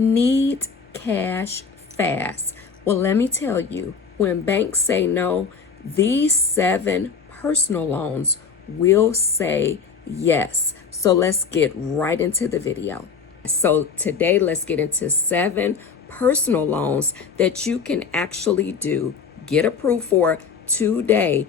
Need cash fast. Well, let me tell you, when banks say no, these 7 personal loans will say yes. So let's get right into the video. So today, let's get into 7 personal loans that you can actually get approved for today,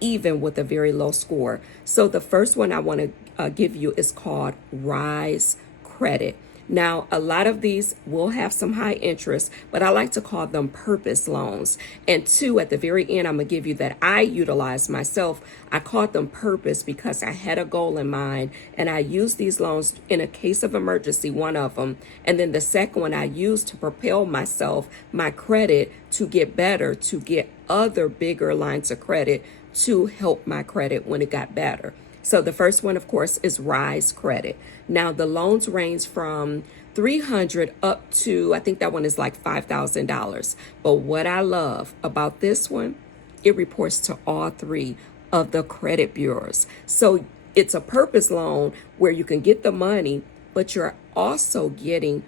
even with a very low score. So the first one I want to give you is called Rise Credit. Now, a lot of these will have some high interest, but I like to call them purpose loans. And 2, at the very end, I'm going to give you that I utilized myself. I called them purpose because I had a goal in mind, and I used these loans in a case of emergency, one of them. And then the second one I used to propel myself, my credit, to get better, to get other bigger lines of credit to help my credit when it got better. So the first one, of course, is Rise Credit. Now, the loans range from $300 up to, I think that one is like $5,000. But what I love about this one, it reports to all 3 of the credit bureaus. So it's a purpose loan where you can get the money, but you're also getting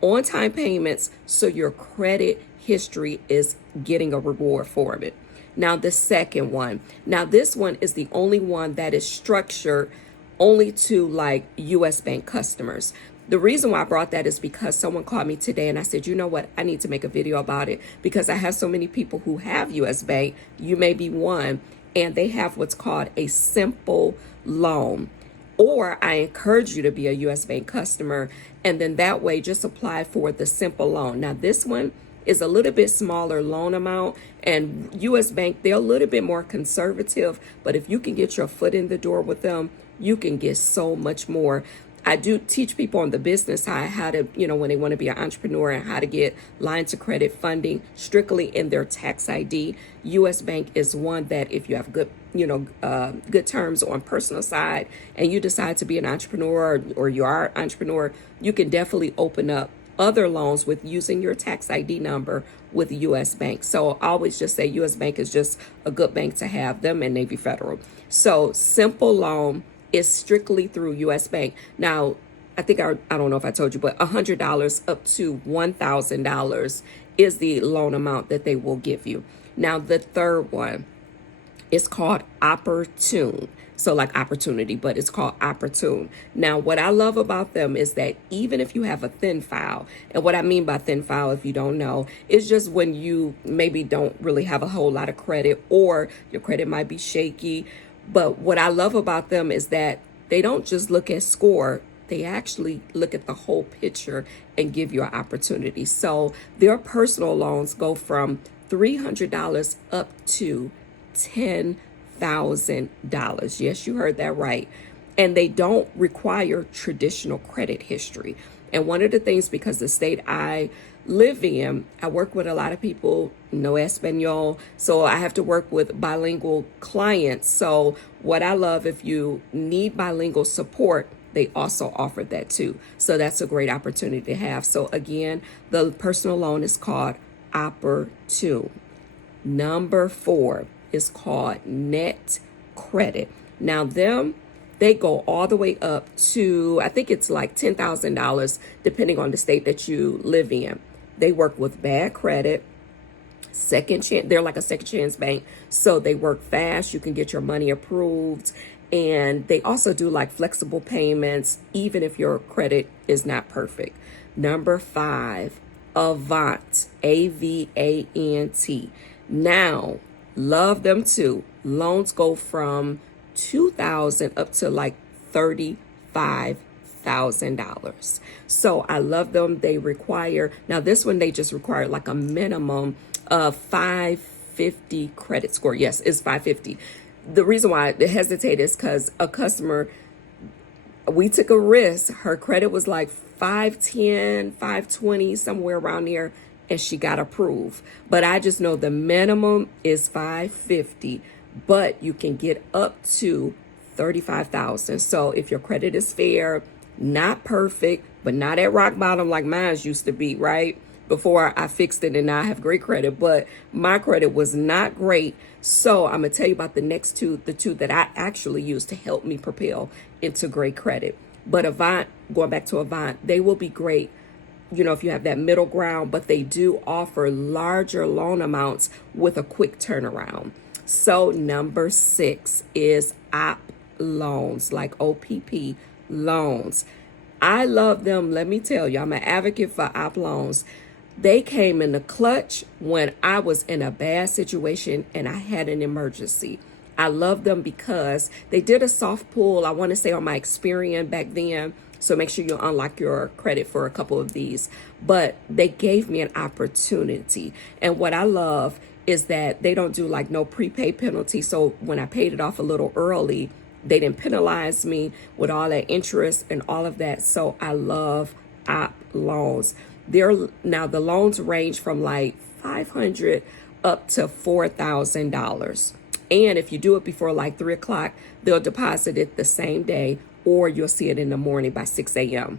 on-time payments, so your credit history is getting a reward for it. Now, the second one. Now, this one is the only one that is structured only to like U.S. Bank customers. The reason why I brought that is because someone called me today and I said, you know what, I need to make a video about it because I have so many people who have U.S. Bank. You may be one, and they have what's called a simple loan. Or I encourage you to be a U.S. Bank customer, and then that way just apply for the simple loan. Now, this one is a little bit smaller loan amount, and U.S. Bank, they're a little bit more conservative, but if you can get your foot in the door with them, you can get so much more. I do teach people on the business side how to, when they want to be an entrepreneur, and how to get lines of credit funding strictly in their tax ID. U.S. Bank is one that if you have good, good terms on personal side, and you decide to be an entrepreneur, or you are an entrepreneur, you can definitely open up other loans with using your tax ID number with U.S. Bank. So I always just say U.S. Bank is just a good bank to have, them and Navy Federal. So simple loan is strictly through U.S. Bank. Now, I think I don't know if I told you, but $100 up to $1,000 is the loan amount that they will give you. Now, the third one is called Opportune. So like opportunity, but it's called Opportune. Now, what I love about them is that even if you have a thin file, and what I mean by thin file, if you don't know, is just when you maybe don't really have a whole lot of credit, or your credit might be shaky. But what I love about them is that they don't just look at score, they actually look at the whole picture and give you an opportunity. So their personal loans go from $300 up to $10,000. Yes, you heard that right. And they don't require traditional credit history. And one of the things, because the state I live in, I work with a lot of people, no Espanol, so I have to work with bilingual clients. So what I love, if you need bilingual support, they also offer that too. So that's a great opportunity to have. So again, the personal loan is called Opportune. Number 4 is called Net Credit. Now they go all the way up to, I think it's like $10,000, depending on the state that you live in. They work with bad credit, second chance. They're like a second chance bank. So they work fast. You can get your money approved. And they also do like flexible payments, even if your credit is not perfect. Number 5, Avant, Avant. Now, love them too. Loans go from $2,000 up to like $35,000. So I love them. They require, now this one, they just require like a minimum of 550 credit score. Yes, it's 550. The reason why I hesitate is because a customer, we took a risk. Her credit was like 510, 520, somewhere around there, and she got approved. But I just know the minimum is 550, but you can get up to 35,000. So if your credit is fair, not perfect, but not at rock bottom like mine used to be, right? Before I fixed it and now I have great credit, but my credit was not great. So I'm gonna tell you about the next two, the two that I actually used to help me propel into great credit. But Avant, going back to Avant, they will be great if you have that middle ground, but they do offer larger loan amounts with a quick turnaround. So number 6 is OppLoans, like OPP loans. I love them. Let me tell you, I'm an advocate for OppLoans. They came in the clutch when I was in a bad situation and I had an emergency. I love them because they did a soft pull, I want to say on my Experian back then. So make sure you unlock your credit for a couple of these. But they gave me an opportunity. And what I love is that they don't do like no prepaid penalty. So when I paid it off a little early, they didn't penalize me with all that interest and all of that. So I love OppLoans. Now the loans range from like $500 up to $4,000. And if you do it before like 3 o'clock, they'll deposit it the same day, or you'll see it in the morning by 6 a.m.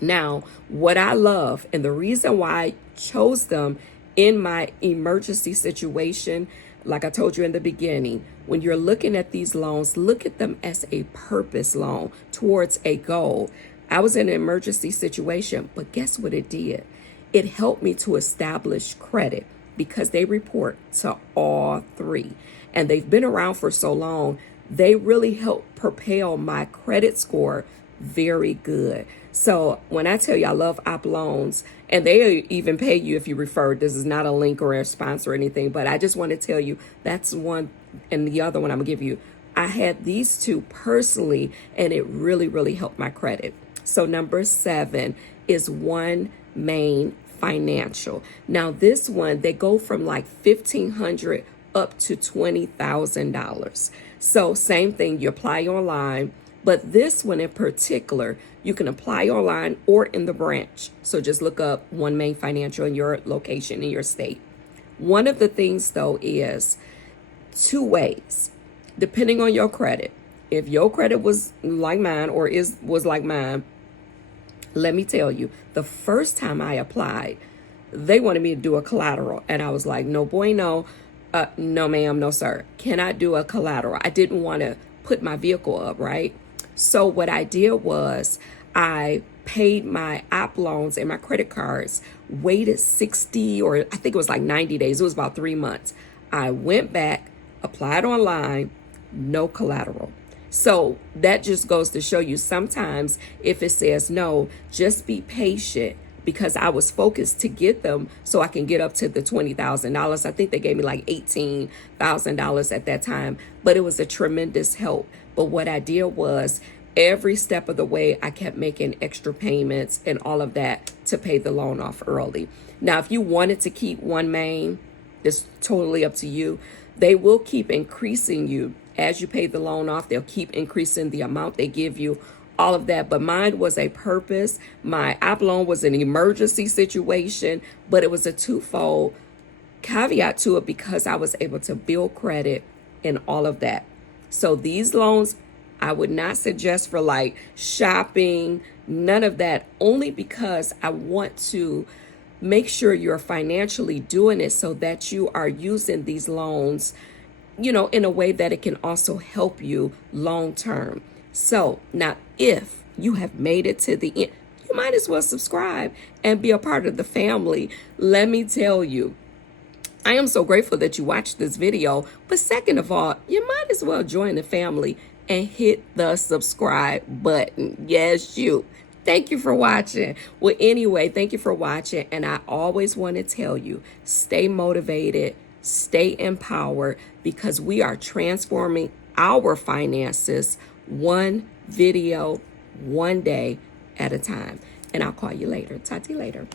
Now, what I love, and the reason why I chose them in my emergency situation, like I told you in the beginning, when you're looking at these loans, look at them as a purpose loan towards a goal. I was in an emergency situation, but guess what it did? It helped me to establish credit because they report to all 3. And they've been around for so long, they really help propel my credit score very good. So when I tell you I love OppLoans, and they even pay you if you refer, this is not a link or a sponsor or anything, but I just want to tell you that's one. And the other one I'm gonna give you, I had these 2 personally, and it really, really helped my credit. So number 7 is OneMain Financial. Now this one, they go from like $1,500 up to $20,000. So same thing, you apply online, but this one in particular, you can apply online or in the branch. So just look up OneMain Financial in your location, in your state. One of the things though is 2 ways, depending on your credit. If your credit was like mine or was like mine, let me tell you, the first time I applied, they wanted me to do a collateral. And I was like, no bueno. No, ma'am, no, sir. Cannot do a collateral. I didn't want to put my vehicle up, right? So what I did was I paid my OppLoans and my credit cards, waited 60 or I think it was like 90 days. It was about 3 months. I went back, applied online, no collateral. So that just goes to show you sometimes if it says no, just be patient, because I was focused to get them so I can get up to the $20,000. I think they gave me like $18,000 at that time, but it was a tremendous help. But what I did was every step of the way, I kept making extra payments and all of that to pay the loan off early. Now, if you wanted to keep OneMain, it's totally up to you. They will keep increasing you as you pay the loan off. They'll keep increasing the amount they give you, all of that. But mine was a purpose. My OppLoan was an emergency situation, but it was a twofold caveat to it because I was able to build credit and all of that. So these loans, I would not suggest for like shopping, none of that, only because I want to make sure you're financially doing it so that you are using these loans, in a way that it can also help you long term. So now, if you have made it to the end, you might as well subscribe and be a part of the family. Let me tell you, I am so grateful that you watched this video. But second of all, you might as well join the family and hit the subscribe button. Yes, you. Thank you for watching. Well, anyway, thank you for watching. And I always want to tell you, stay motivated, stay empowered, because we are transforming our finances one video, one day at a time. And I'll call you later. Talk to you later.